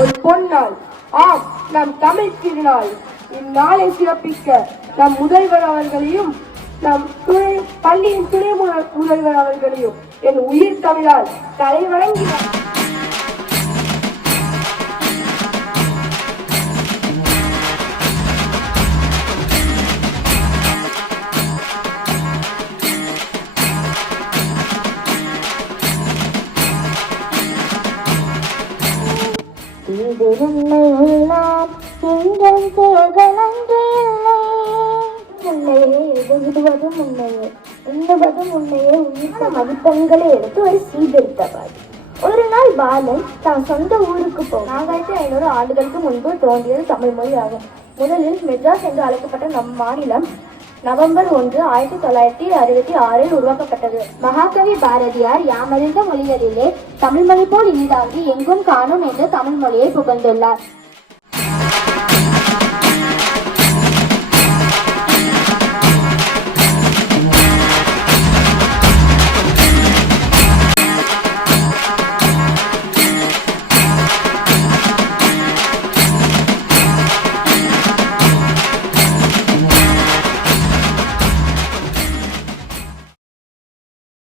ஒரு பொன்னாள். ஆம், நம் தமிழ் திருநாள். இந்நாளை சிறப்பிக்க நம் முதல்வர் அவர்களையும் நம் பள்ளியின் துணை முதல்வர் அவர்களையும் என் உயிர் தமிழால் தலை வணங்கினார். இது உண்மை எல்லாம் எங்கள் செயல்களன்றே உண்மையே எழுதுவதும் உண்மையே எண்ணுவதும் உண்மையே உயிரான மதிப்பெண்களை எடுத்து ஒரு சீர்திருத்தவாதி. ஒரு நாள் பாலன் தான் சொந்த ஊருக்கு போகும். 4500 ஆண்டுகளுக்கு முன்பு தோன்றியது தமிழ் மொழி ஆகும். முதலில் மெட்ராஸ் என்று அழைக்கப்பட்ட நம் மாநிலம் நவம்பர் 1, 1966 உருவாக்கப்பட்டது. மகாகவி பாரதியார் யாமறிந்த மொழிகளிலே தமிழ் மொழி போல் இனிதாகி எங்கும் காணும் என்று தமிழ் மொழியை புகழ்ந்துள்ளார்.